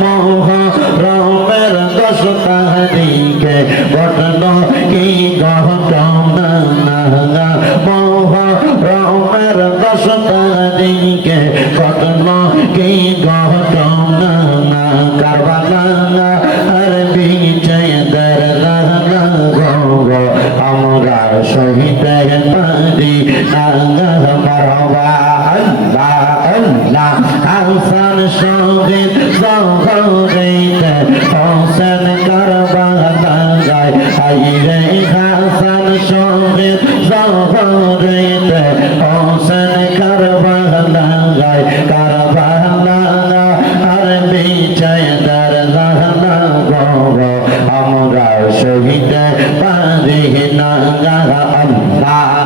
মোহরমের 10 তারিখে ঘটল কি ঘটনা মোহরমের 10 তারিখে ঘটল কি ঘটনা কারবালা আর বিজয়দের গো আমরা শহীদ পারি মারহাবা আল্লাহ আল্লাহ হাসান শহীদ শহীদ হোসেন কারবালা যায় আইরে হাসান শহীদ শহীদ হোসেন কারবালা যায় কারবালা আর বিজয়দের গো আমরা শহীদ পারি না আল্লাহ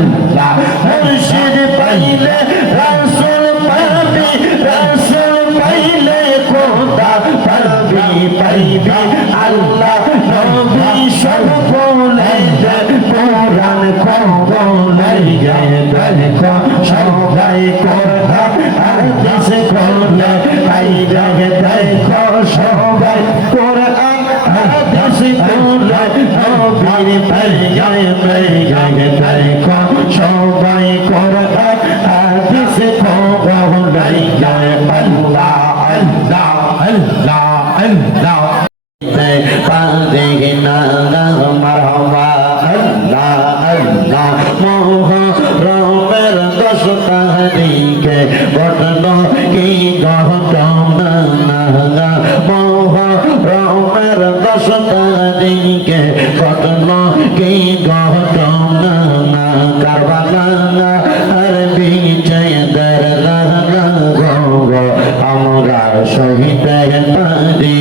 আল্লাহ মুর্শিদ পাইলে রাসূল পাবি রাসূল পাইলে খোদা পাবি পাইবি আল্লাহ নবী সব বলে কোরআন খবরে দেখো সবাই কোরআন হাদিস খোলে আইরা দেখো সবাই কোরআন হাদিস খোলে নবীর পরিচয় দেখো সবাই কোরআন হাদিস খবরে আল্লাহ আল্লাহ আল্লাহ আল্লাহ পারে না মারহাবা আল্লাহ আল্লাহ মোহরমের 10 তারিখে ঘটল কি ঘটনা মোহরমের 10 তারিখে ঘটল কি ঘটনা কারবালা আর বিজয় দরলা আমরা শহীদ পারি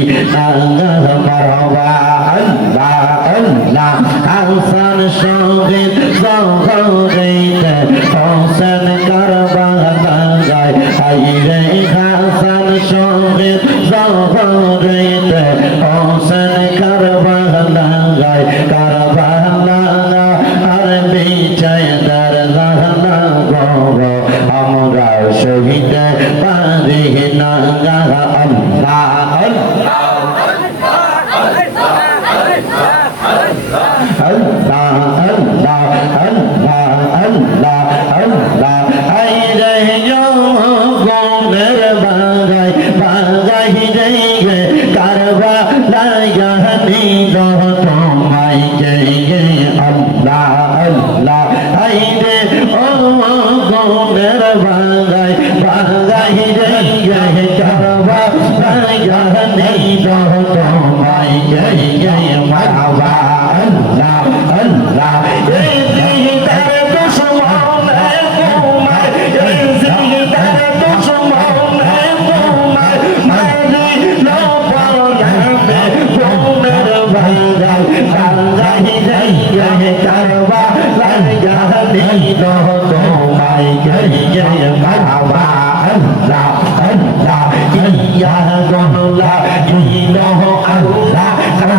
মারহাবা আল্লাহ আল্লাহ হাসান শহীদ জহরীতে হোসেন কারবালা যায় আইরে হাসান শহীদ জহরীতে হোসেন কারবালা যায় কারবালা আর বিজয় দরলা গো আমরা শহীদ পারি না আল্লাহ আল্লাহ Allah, Allah, Allah, Allah, Allah. Ay re yo gomer bagay, bagay re ye karwa la yahni do tomai ye Allah, Allah. Ay re o gomer bagay, bagay re ye karwa la yahni do tomai ye marhaba. Allah, Allah, zihdar dushman hai tumar, zihdar dushman hai tumar, mari lo paryabe gomer bagay, bagay jaiye karwa la yahni do tomai jaiye marhaba. Allah, Allah, iya gola ino Allah, karwa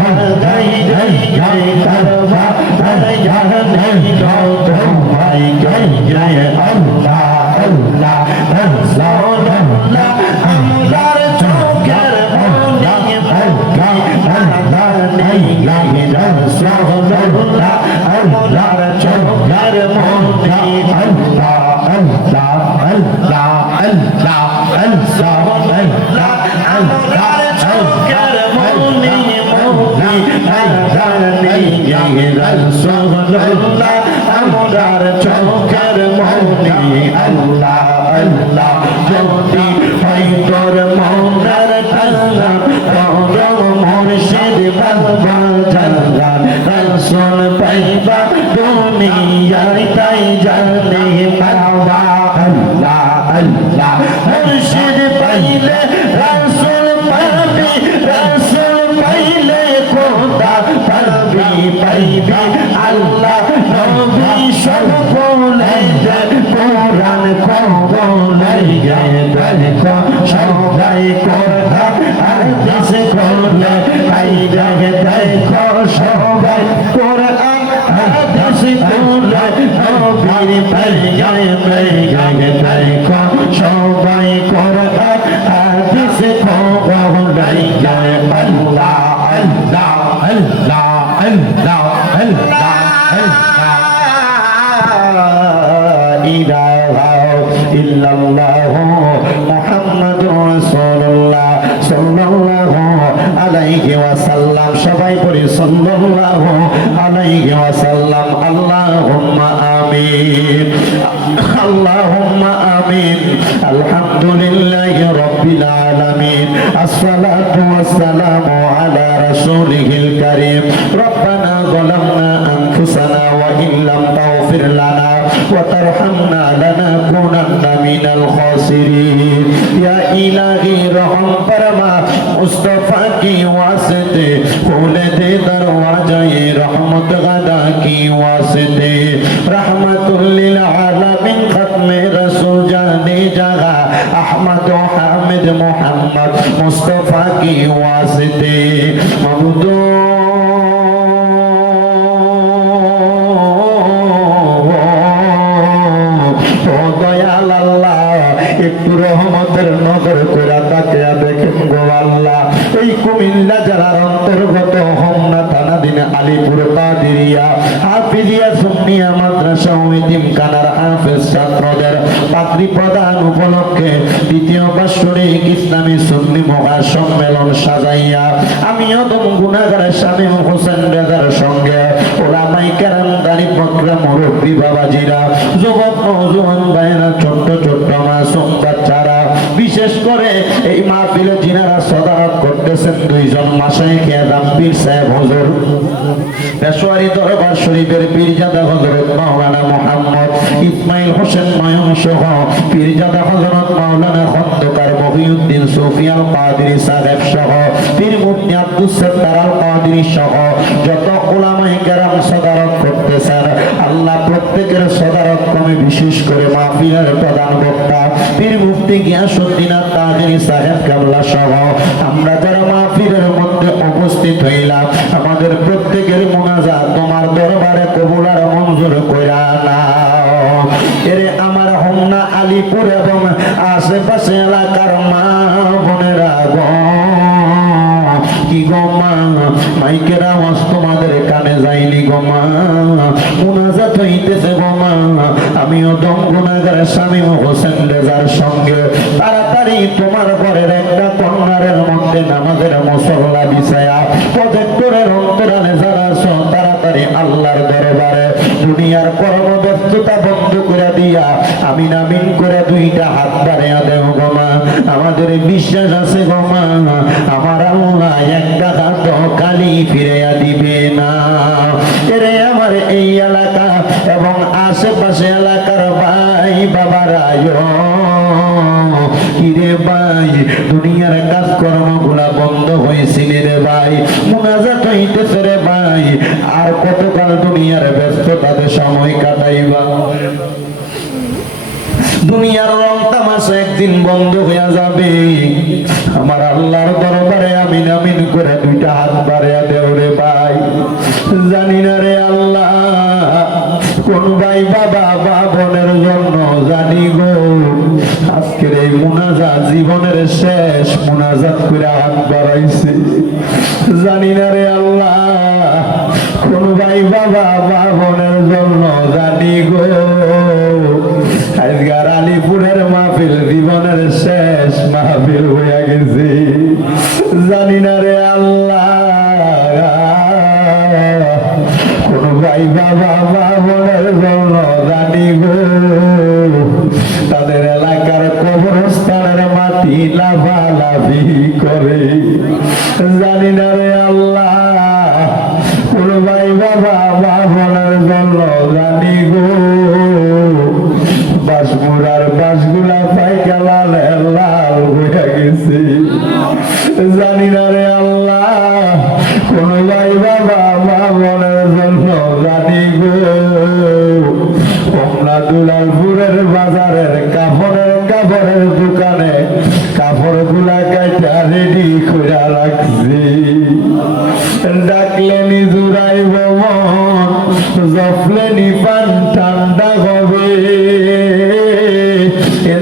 Allah আল্লাহ আমার চোখের মনি আল্লাহ আল্লাহ যদি হয় তোর মনের টানা তোর মুর্শিদ বাবা জালাল রাসূল পাইবা দুনিয়ায় তাই জানে বাবা আল্লাহ আল্লাহ মুর্শিদ পাইলে রাসূল পাবি রাসূল পাইলে খোদা পাবি পাইবি আল্লাহ নবী সব বলে কোরআন বলে দেখো সবাই কোরআন হাদিস বলে দেখো সবাই কোরআন হাদিস বলে নবীর পরিচয় দেখো সবাই কোরআন হাদিস বলে আল্লাহ আল্লাহ আল্লাহ আল্লাহ আল্লাহ ইলাহা ইল্লাল্লাহ মুহাম্মাদুর রাসূলুল্লাহ সাল্লাল্লাহু আলাইহি ওয়াসাল্লাম সবাই পড়ি সাল্লাল্লাহু আলাইহি ওয়াসাল্লাম আল্লাহুম্মা আমিন আল্লাহুম্মা আমিন আলহামদুলিল্লাহি রাব্বিল আলামিন আসসালাতু ওয়াসসালামু আলা রাসূলিল কারীম রব্বানা যালামনা আনফুসানা ওয়া ইল্লাম তাগফির লানা وترحمنا لنكونن من الخاسرين يا إلهي رحم فرما مصطفى کی واسطے کھول دے دروازہ رحمت غدا کی واسطے رحمت للعالمین ختم رسول جانے جگہ احمد و حامد محمد مصطفى کی واسطے محمود একটু রহমতের নজর করে তাকিয়া দেখেন গো আল্লাহ এই কুমিল্লা জেলার অন্তর্গত হোমনা থানাধীন আলীপুর কাদিরিয়া হাফিজিয়া সুন্নিয়া মাদ্রাসা ও এতিমখানার হাফেজ ছাত্রদের পাত্রী প্রদান উপলক্ষে দ্বিতীয় বাৎসরিক ইসলামী সুন্নি মহাসম্মেলন সাজাইয়া আমি অদম গুনাহগার শামীম হোসেন রেজার সঙ্গে ওলামায়ে কেরাম দাড়ি পাকড়া মুরব্বী বাবাজিরা যুবক নওজোয়ান ভাইরা ছোট্ট ছোট্ট মাসুম বাচ্চারা বিশেষ করে এই মাহফিলে যিনারা সদারত করতেছেন দুইজন মাশায়েখ আযম পীর সাহেব হুজুর পেশোয়ারি দরবার শরীফের পীরজাদা হযরত মাওলানা মুহাম্মদ ইসমাইল হোসেন নয়ন সহ পীরজাদা হযরত মাওলানা খন্দকার মহিউদ্দিন সুফিয়াল কাদেরী সাহেব সহ পীর মুফতি আব্দুস সত্তার আল কাদেরী সহ যত উলামায়ে কেরাম সদারত করতেছেন আল্লাহ প্রত্যেকের সদারত কমে বিশেষ করে মাহফিলের প্রধান বক্তা পীর মুফতি গিয়াসউদ্দিন কাদেরী সাহেব কেবলা সহ আমরা যারা মাহফিলের মধ্যে উপস্থিত হইলাম আমাদের প্রত্যেকের মুনাজাত তোমার দরবারে কবুল আর মঞ্জুর কইরা নাও এরে আমার হোমনা আলীপুর এবং আশেপাশে এলাকার মা বোনেরা গো কি গো মা মাইকের আওয়াজ তোমাদের কানে যায়নি গো মা মুনাজাত হইতেছে গো মা আমিও দম গুনাহগার শামীম হোসেন রেজার সঙ্গে তাড়াতাড়ি তোমার ঘরের একটা কর্নারের মধ্যে নামাজের মুসল্লা বিছায়া প্রজেক্টরের অন্তরালে যারা আছো তাড়াতাড়ি আল্লাহর দরবারে দুনিয়ার কর্মব্যস্ততা বন্ধ করে দিয়া আমিন আমিন করে দুইটা হাত বাড়িয়া দেও গো মা আমাদের বিশ্বাস আছে গো মা আমার আল্লাহ একটা হাত খালি ফিরাইয়া দিবে না এরে আমার এই এলাকা এবং আশেপাশে এলাকার ভাই বাবারা কিরে ভাই দুনিয়ার কাজকর্মগুলা বন্ধ হয়েছিল রে ভাই মুনাজাত হইতেছে রে ভাই আর কতকাল দুনিয়ার ব্যস্ততাতে সময় কাটাইবা দুনিয়ার রং তামাশা একদিন বন্ধ হয়ে যাবে আমার আল্লাহর দরবারে আমিন আমিন করে দুইটা হাত বাড়িয়া দেও রে ভাই জানি না রে আল্লাহ কোন ভাই বাবা বা বোনের জন্য জানি গো আজকের এই মুনাজাত জীবনের শেষ মুনাজাত করে হাত বাড়াইছে জানি না রে আল্লাহ কোন ভাই বাবা বা বোনের জন্য জানি গো আজকার আলীপুরের মাহফিল জীবনের শেষ মাহফিল হয়ে গেছে জানি না রে আল্লাহ কোন ভাই বাবা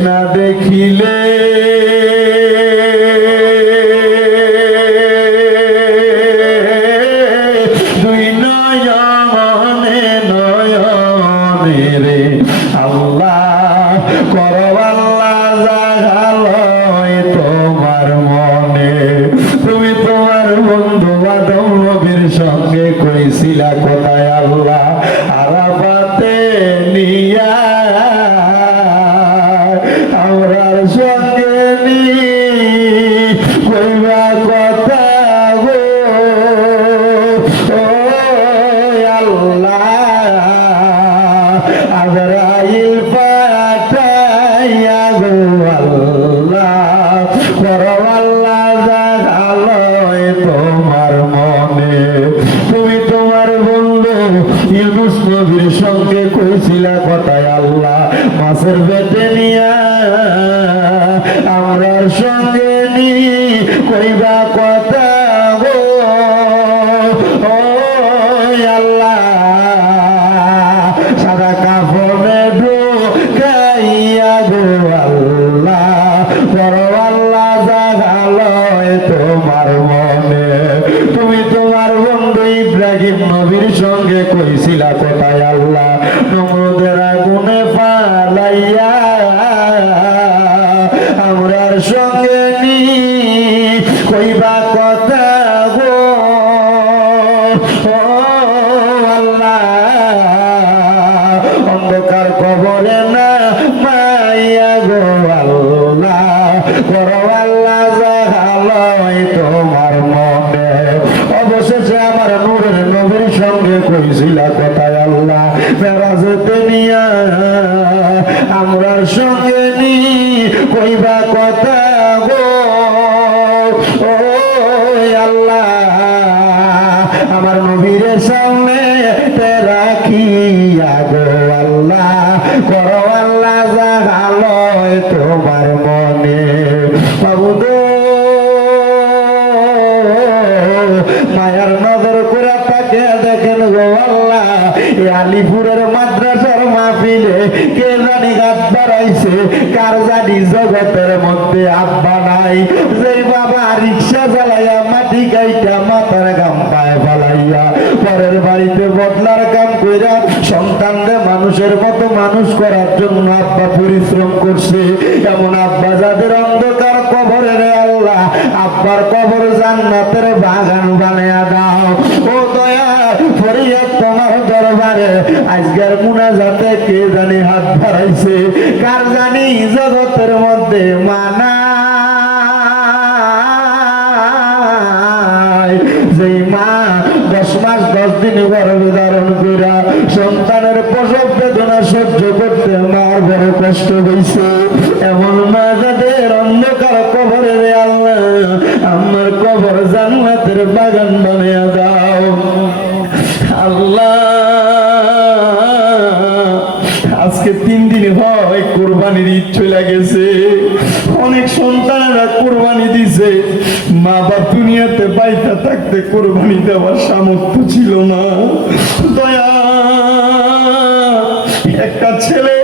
না দেখিলে দুই নয়নে নয়নে রে আল্লাহ করো আল্লাহ জাগালয় তোমার মনে। তুমি তোমার বন্ধু আদম নবীর সঙ্গে কইছিলা কোথায় আল্লাহ আরাফাতে নিয়া আমরার সঙ্গে নি কইবা কথা গো ও আল্লাহ আজরাইল পাঠাইয়া গো আল্লাহ করো আল্লাহ জাগালয় তোমার মনে। তুমি তোমার বন্ধু ইউনুস নবীর সঙ্গে কইছিলা কথায় আল্লাহ মাছের পেটে নিয়া আমরার সঙ্গে নি কইবা কথা গো ও আল্লাহ সাদা কাফনে ঢুকাইয়া গো আল্লাহ করো আল্লাহ জাগালয় তোমার মনে। তুমি তোমার বন্ধু ইব্রাহিম নবীর সঙ্গে কইছিলা কোথায় আল্লাহ নমরুদের আগুনে পালাইয়া আমরার সঙ্গে নি কইবা কথা গো ও আল্লাহ অন্ধকার কবরে না মাইয়া গো আল্লাহ করো আল্লাহ জাগালয় তোমার মনে। অবশেষে আমার নূরের নবীর সঙ্গে কইছিলা কথায় আল্লাহ মেরাজতে নিয়া আমরার সঙ্গে নি কইবা কথা গো ও আল্লাহ আমার নবীর সামনে রাখিয়া গো আল্লাহ করো আল্লাহ জাগালয় তোমার মনে। বাবু গো মায়ার নজর করে তাকে দেখেন গো আল্লাহ এই আলিপুরের মাদ্রাসার মাহফিলে কে জানি গাছ বাড়াইছে কার জানি জগতের মধ্যে আব্বা নাই যেই বাবা রিক্সা চালাইয়া মাটি গাইটা মাথার গাম পায়ে ফালাইয়া পরের বাড়িতে বদলার কাম কইরা সন্তানদের মানুষের মতো মানুষ করার জন্য আব্বা পরিশ্রম করছে এমন আব্বা যাদের অন্ধকার কবরে রে আল্লাহ আব্বার কবর জান্নাতের বাগান বানায়া দাও ও দয়া ফরিয়াদ তোমার দরবারে আজকের মুনাজাতে কে জানি হাত বাড়াইছে কার জানি জগতের মধ্যে মানা যেই মা 10 মাস 10 দিন গর্ভে ধারণ কইরা সন্তানের প্রসব বেদনা সহ্য করতে মার বড় কষ্ট হইছে এমন মা যাদের অন্ধকার কবরে রে আল্লাহ আমার কবর জান্নাতের বাগান বানিয়ে দাও আল্লাহ। আজকে 3 দিন হয় কুরবানির ঈদ চলে গেছে অনেক সন্তানেরা কুরবানি দিছে মা বাপ দুনিয়াতে বাইতে থাকতে কুরবানি দেওয়ার সামর্থ্য ছিল না দয়া একটা ছেলে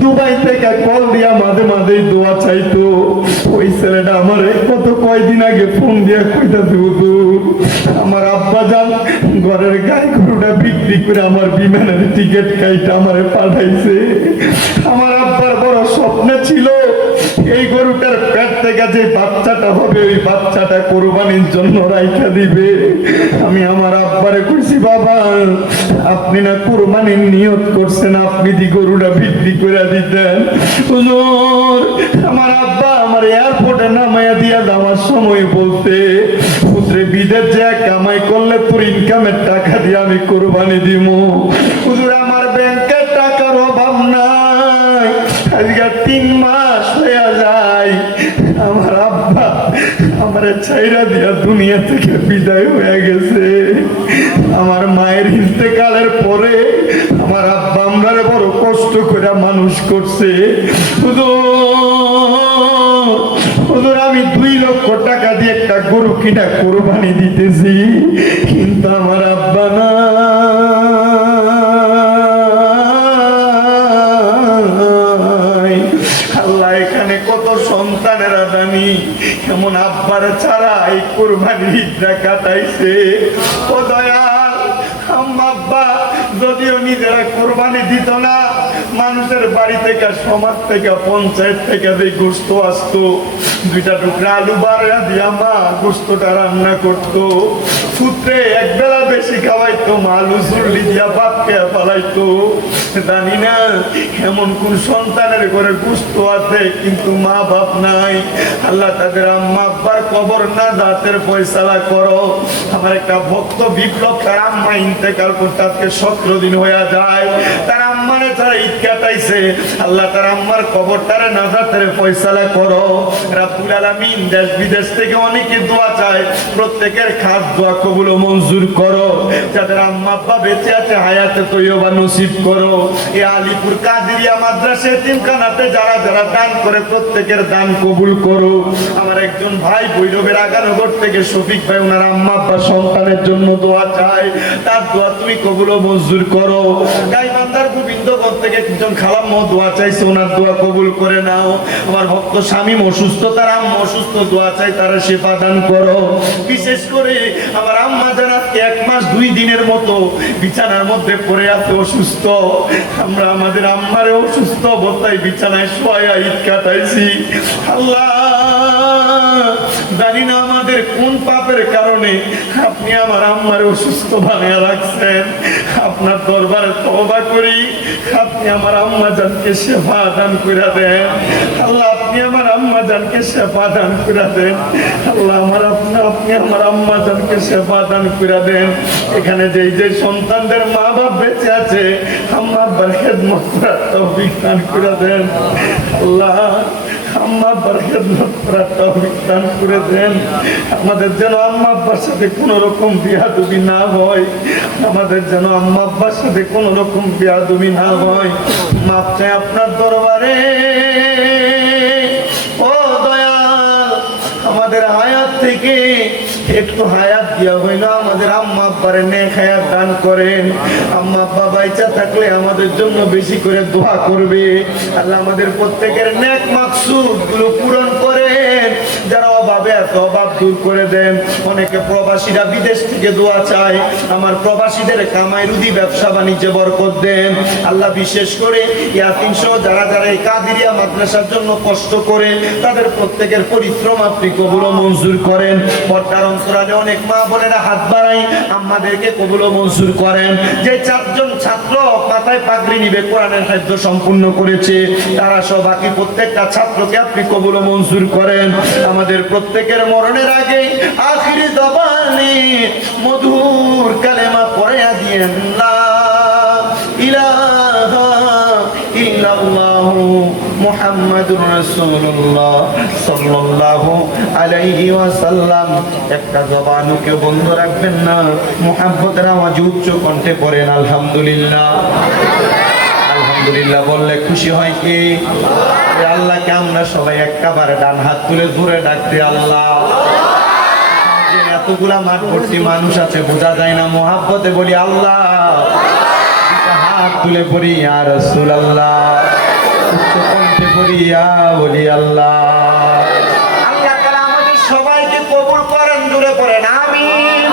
দুবাই থেকে কল দিয়া মাঝে মাঝে দোয়া চাইতো ওই ছেলেটা আমার কত কয়দিন আগে ফোন দিয়া কইতা হুজুর আমার আব্বা জান ঘরের গাই গরুটা বিক্রি করে আমার বিমানের টিকিট কাইটা আমারে পাঠাইছে আমার আব্বার বড় স্বপ্ন ছিল এই গরুটার পেট থেকে যে বাচ্চাটা হবে ওই বাচ্চাটা কুরবানির জন্য রাইখা দিবে আমি আমার আব্বারে কইছি বাবা আপনি না কুরবানির নিয়ত করছেন আপনি দি গরুটা বিক্রি করে দিতেন হুজুর আমার আব্বা আমার এয়ারপোর্টে নামাইয়া দিয়া যাওয়ার সময় বলতে পুত্রে বিদেশ যে কামাই করলে তোর ইনকামের টাকা দিয়ে আমি কুরবানি দিব হুজুর আমার ব্যাংকের টাকার অভাব নাই আজকে 3 মাস হয়ে যায় আমার আব্বা আমার ছাইরা দিয়া দুনিয়া থেকে বিদায় হয়ে গেছে আমার মায়ের ইন্তেকালের পরে আমার আব্বা আমরা বড় কষ্ট করে মানুষ করছে হুজুর আমি 2 লক্ষ টাকা দিয়ে একটা গরু কিনা কুরবানি দিতেছি কিন্তু আমার আব্বা না আল্লাহ এখানে কত সন্তানেরা জানি এমন আব্বার ছাড়া এই কুরবানির ঈদটা কাটাইছে। ও দয়াল, আম্মা আব্বা যদিও নিজেরা কোরবানি দিত না, মানুষের বাড়ি থেকে, সমাজ থেকে, পঞ্চায়েত থেকে যে গোস্ত আসতো, 2টা টুকরা আলু বাড়া দিয়া মা গোস্তটা রান্না করতো। পুত্রে একবেলা বেশি খাওয়াইতো, মা আলু চুল্লি দিয়া ভাত খেয়ে পালাইতো। জানি না এমন কোন সন্তানের ঘরে গোস্ত আছে কিন্তু মা বাপ নাই। আল্লাহ তাদের আম্মা আব্বার কবর না দাঁতের ফয়সালা করো। আমার একটা ভক্ত বিপ্লব, তার আম্মা ইন্তেকাল করতে আজকে 17 দিন হয়ে যায়। তার আম্মারে যারা ঈদ কাটাইছে, আল্লাহ তার আম্মার কবরটারে নাজাতের ফয়সালা করো। রাব্বুল আলামিন দেশ বিদেশ থেকে অনেকে দোয়া চায়, প্রত্যেকের খাস দোয়া কবুল ও মঞ্জুর করো। যাদের আম্মা আব্বা বেঁচে আছে হায়াতে তৈয়বা নসিব করো। এই আলিপুর কাদেরিয়া মাদ্রাসা এতিমখানাতে যারা যারা দান করে প্রত্যেকের দান কবুল করো। আমার একজন ভাই ভৈরবের আগানগর থেকে শফিক ভাই, ওনার আম্মা আব্বা সন্তানের জন্য দোয়া চায়, তার দোয়া তুমি কবুল ও মঞ্জুর করো। গাইবান্ধার গোবিন্দগঞ্জ থেকে একজন খালাম্মা দোয়া চাইছে, ওনার দোয়া কবুল করে নাও। আমার ভক্ত স্বামী অসুস্থ, তার আম্মা অসুস্থ, দোয়া চাই তারা সেবা দান করো। বিশেষ করে আমার আম্মা যারা 1 মাস 2 দিনের মতো বিছানার মধ্যে পড়ে আছে অসুস্থ, আমরা আমাদের আম্মারে অসুস্থ অবস্থায় বিছানায় শোয়া ঈদ কাটাইছি। আল্লাহ জানি না আমাদের কোন পাপের কারণে আপনি আমার আম্মারে অসুস্থ বানিয়ে রাখছেন। আপনার দরবারে তওবা করি, আপনি আমার আম্মা জানকে সেবা দান করে দেন। আল্লাহ আপনি আমার আম্মা জানকে সেবা দান করে দেন। আল্লাহ আপনি আমার আম্মা জানকে সেবা দান করে দেন। এখানে যে সন্তানদের মা বাপ বেঁচে আছে, আম্মা আব্বার খেদমত করার তৌফিক দান করে দেন। আল্লাহ আম্মা আব্বার খেদমত করার তৌফিক দান করে দেন। আমাদের যেন আম্মা আব্বার সাথে কোনো রকম বিয়াদবি না হয়, আমাদের যেন আম্মা আব্বার সাথে কোনো রকম বিয়াদবি না হয়। মাপ চাই আপনার দরবারে। ও দয়াল, আমাদের হায়াত থেকে একটু হায়াত দিয়া হইলো আমাদের আম্মা আব্বারে নেক হায়াত দান করেন। আম্মা আব্বা বাইচা থাকলে আমাদের জন্য বেশি করে দোয়া করবে। আল্লাহ আমাদের প্রত্যেকের নেক মাকসুদ গুলো পূরণ করেন। যারা অভাবে আছে অভাব দূর করে দেন। অনেকে প্রবাসীরা বিদেশ থেকে দোয়া চায়, আমার প্রবাসীদের কামাই রুজি ব্যবসা বাণিজ্যে বরকত দেন। আল্লাহ বিশেষ করে ইয়াতিম সহ যারা যারা এই কাদেরিয়া মাদ্রাসার জন্য কষ্ট করে, তাদের প্রত্যেকের পরিশ্রম আপনি কবুল ও মঞ্জুর করেন। পর্দার অন্তরালে অনেক মা বোনেরা হাত বাড়াই, আমাদেরকে কবুল ও মঞ্জুর করেন। যে 4 জন ছাত্র মাথায় পাগড়ি নিবে কোরআনের হাফেজ সম্পূর্ণ করেছে, তারা সব বাকি প্রত্যেকটা ছাত্রকে আপনি কবুল ও মঞ্জুর করেন। আমাদের প্রত্যেকের মরণের আগে আখিরি জবানে মধুর কালেমা পড়ে দিয়েন, লা ইলাহা ইল্লাল্লাহু মুহাম্মাদুর রাসূলুল্লাহ সাল্লাল্লাহু আলাইহি ওয়াসাল্লাম। একটা জবানকে বন্ধ রাখবেন না, মুহাব্বতের আওয়াজ উচ্চ কণ্ঠে পড়েন আলহামদুলিল্লাহ। আলহামদুলিল্লাহ বললে খুশি হয় কি? আল্লাহকে আমরা সবাই একবারে ডান হাত তুলে জোরে ডাকতে আল্লাহ। এতগুলা মাঠ ভর্তি মানুষ আছে, বোঝা যায় না, মুহাব্বতে বলি আল্লাহ। হাত তুলে পড়ি ইয়া রাসূলুল্লাহ, উচ্চ কণ্ঠে পড়ি ইয়া বলি আল্লাহ। আল্লাহ তাআলা আমাদের সবাইকে কবুল করেন, জোরে পড়েন আমিন।